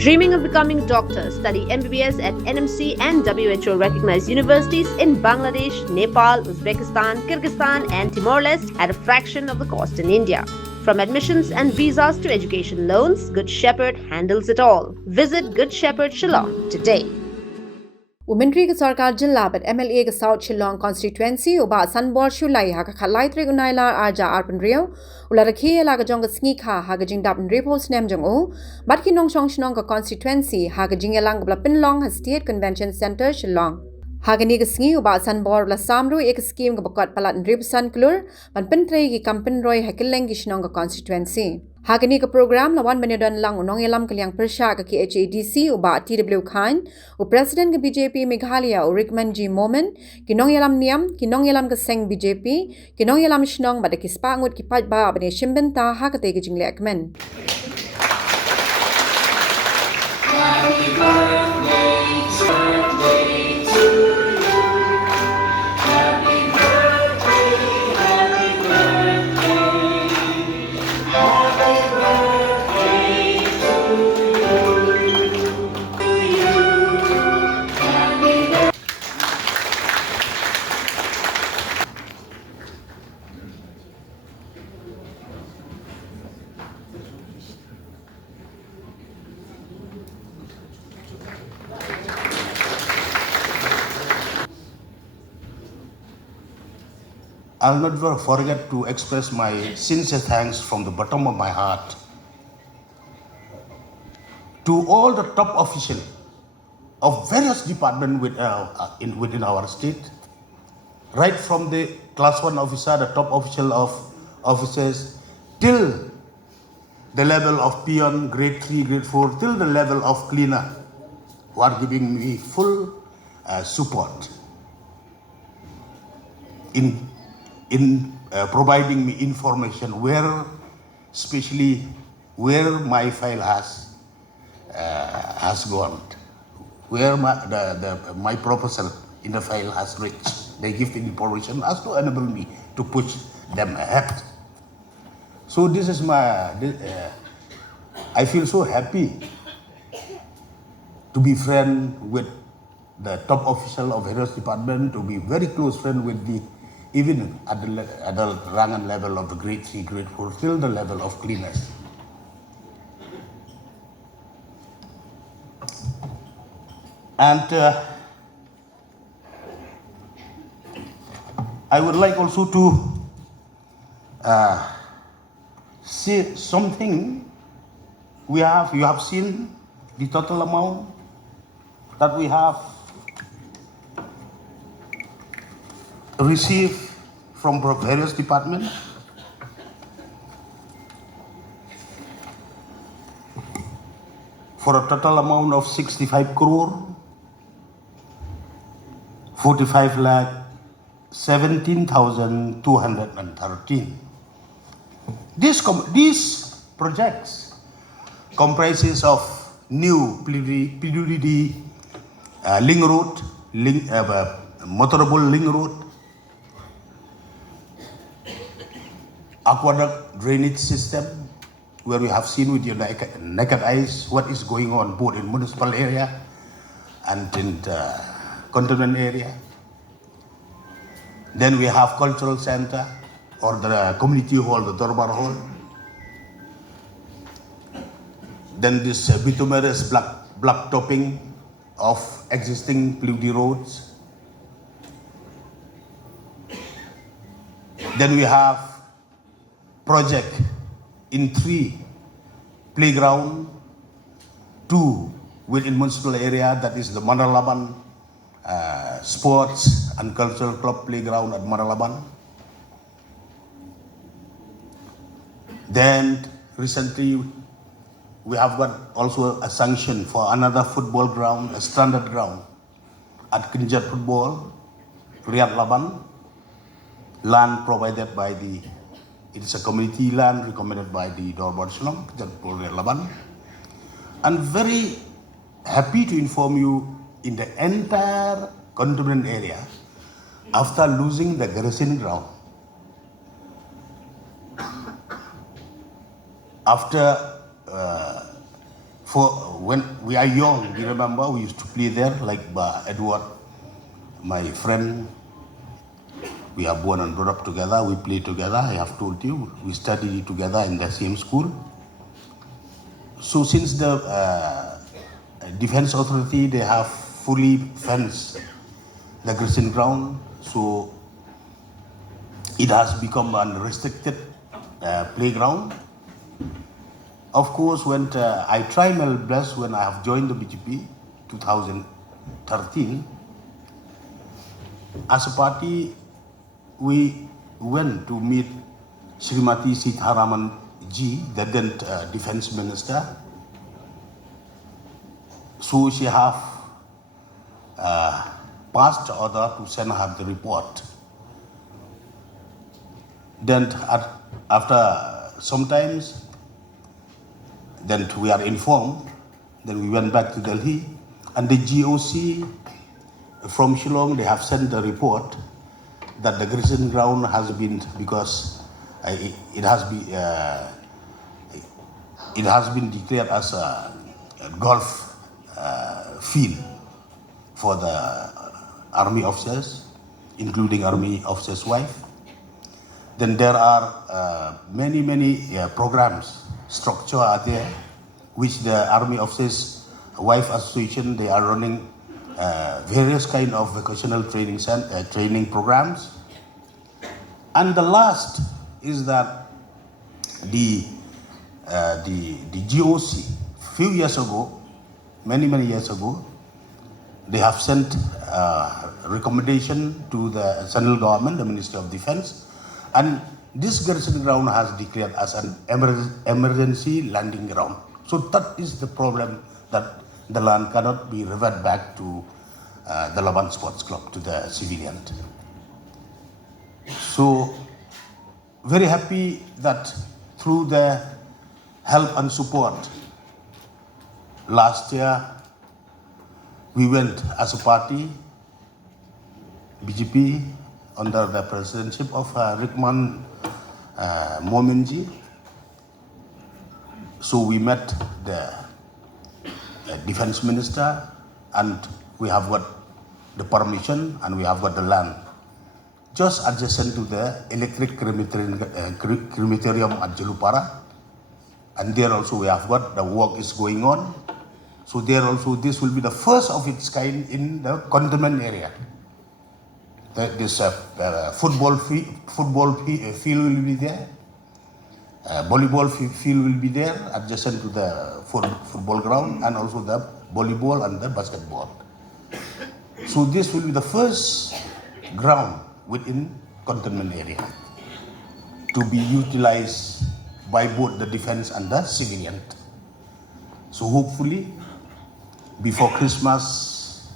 Dreaming of becoming doctor, study MBBS at NMC and WHO recognized universities in Bangladesh, Nepal, Uzbekistan, Kyrgyzstan and Timor-Leste at a fraction of the cost in India. From admissions and visas to education loans, Good Shepherd handles it all. Visit Good Shepherd Shillong today. Womenry ke sarkar jilla but MLA ke South Shillong constituency uba Sanbor Shulai ha ka khalai tre unaila arja arpan rio ula rakhi la ka jong ka sngi kha ha ka jing dap repo Snem jong o bat ki nong shong shnong ka constituency ha ka jing elang bla pinlong ha state convention center Shillong ha ka ni ka sngi uba Sanbor la samru ek scheme ka bakot palat rip san Klur ban pintre ki kampen roy ha kileng ki shnong ka constituency Hagani ka program na 1 minute lang unong elam kalyang persya ka ki HADC uba TW Khan u President ka BJP Meghalaya u Rickman G Moment kinong elam niam kinong elam ka seng BJP kinong elam shnong bada ki spangut ki patba bane Bynta ha ka te ka jingle akmen Happy birthday to you Happy birthday Happy I'll never forget to express my sincere thanks from the bottom of my heart to all the top officials of various departments within our state, right from the class 1 officer, the top official of officers, till the level of peon, grade 3, grade 4, till the level of cleaner, who are giving me full support in providing me information especially where my file has gone, where my proposal in the file has reached. They give the information as to enable me to push them ahead. So this is I feel so happy to be friend with the top official of various department, to be very close friend with even at the rank and level of the grade 3, grade 4, till the level of cleaners. And I would like also to say something. You have seen the total amount that we have received from various departments. For a total amount of 65 crore, 45 lakh, 17,213. These projects comprises of new PWD link road, motorable link road, aqueduct drainage system, where we have seen with your naked eyes what is going on both in municipal area and in the cantonment area. Then we have cultural center or the community hall, the Dorbar hall. Then this bituminous black topping of existing PWD roads. Then we have project in 3 playground, 2 within municipal area, that is the Manalaban Sports and Cultural Club playground at Manalaban. Then recently we have got also a sanction for another football ground, a standard ground at Kinjat Football, Riyadh Laban, land provided by it's a community land recommended by the Dorbar Shillong, Riyadh Laban. And very happy to inform you, in the entire cantonment area, after losing the garrison ground, after when we are young, you remember we used to play there, like Edward, my friend. We are born and brought up together. We play together. I have told you, we study together in the same school. So since the Defense Authority, they have fully fenced the grazing ground, so it has become an unrestricted playground. Of course, when I try my best when I have joined the BJP 2013, as a party, we went to meet Srimati Sitharaman Ji, the then defense minister. So she have passed the order to send her the report. Then after sometimes, then we are informed, then we went back to Delhi, and the GOC from Shillong, they have sent the report that the grazing ground has been, because it has been declared as a golf field for the army officers, including army officers' wife. Then there are many programs, structure are there, which the Army Officers Wife Association, they are running various kind of vocational training programs. And the last is that the GOC, few years ago, many years ago, they have sent recommendation to the central government, the Ministry of Defense, and this grazing ground has declared as an emergency landing ground. So that is the problem, that the land cannot be reverted back to the Laban Sports Club, to the civilian. So very happy that through the help and support, last year we went as a party, BJP, under the presidency of Rickman Momenji. So we met the defense minister, and we have got the permission and we have got the land just adjacent to the electric crematorium at Jalupara. And there also we have got, the work is going on. So there also, this will be the first of its kind in the cantonment area. This football field will be there, volleyball field will be there adjacent to the football ground, and also the volleyball and the basketball. So this will be the first ground within cantonment area to be utilized by both the defense and the civilian. So hopefully before Christmas,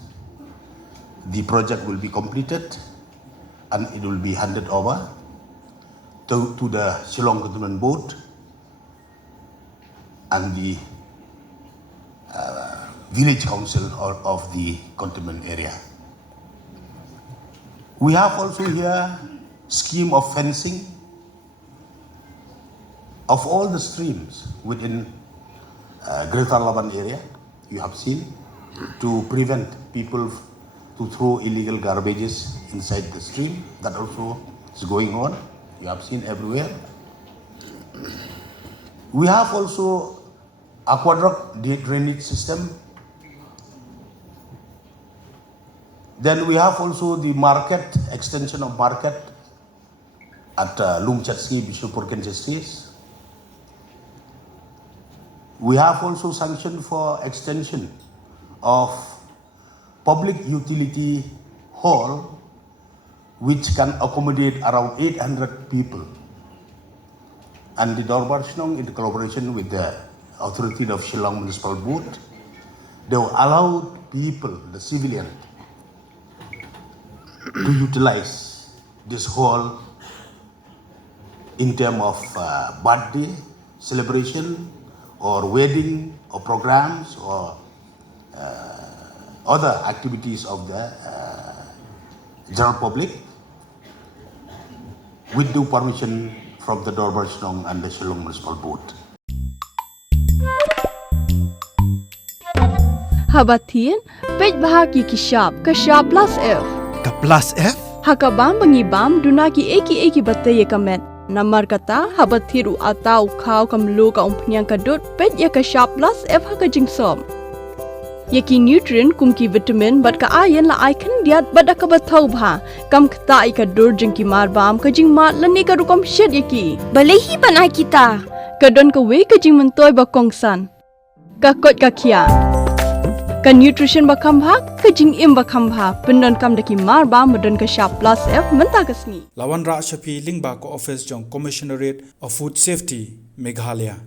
the project will be completed and it will be handed over to the Shillong Cantonment Board and the village council of the cantonment area. We have also here scheme of fencing of all the streams within Greater Laban area, you have seen, to prevent people to throw illegal garbages inside the stream. That also is going on. You have seen everywhere. We have also aqueduct drainage system. Then we have also the market, extension of market at Lumchatski, Bishopur, Kansas. We have also sanctioned for extension of public utility hall, which can accommodate around 800 people. And the Dorbarshnong, in collaboration with the authority of Shillong Municipal Board, they will allow people, the civilian, to utilize this hall in terms of birthday celebration or wedding or programs or other activities of the general public with due permission from the Dorbarshnong and the Shillong Municipal Board. habatin pej bahagi kishap plus F Ka plus F? hakabam bangibam dunaki eki bataya kamet namar kata habathiru atau kau kamlu ka umpnyang kadut pej ya kishap plus F hakajingsom Yaki nutrient kumki vitamin bat ka iron la icon diat bada ka bathau bha kam khta ka dur jingki marbam ka jing mat lani ka rukom shed yaki balehi banai kita ka don ka we ka jing mentoy ba kongsan ka kot ka khia ka nutrition ba khambha ka jing im ba khambha pendon kam daki marbam badon ka sharp plus F menta ka sni Lawan Ra Shapi Lingba ko office jong Commissionerate of Food Safety Meghalaya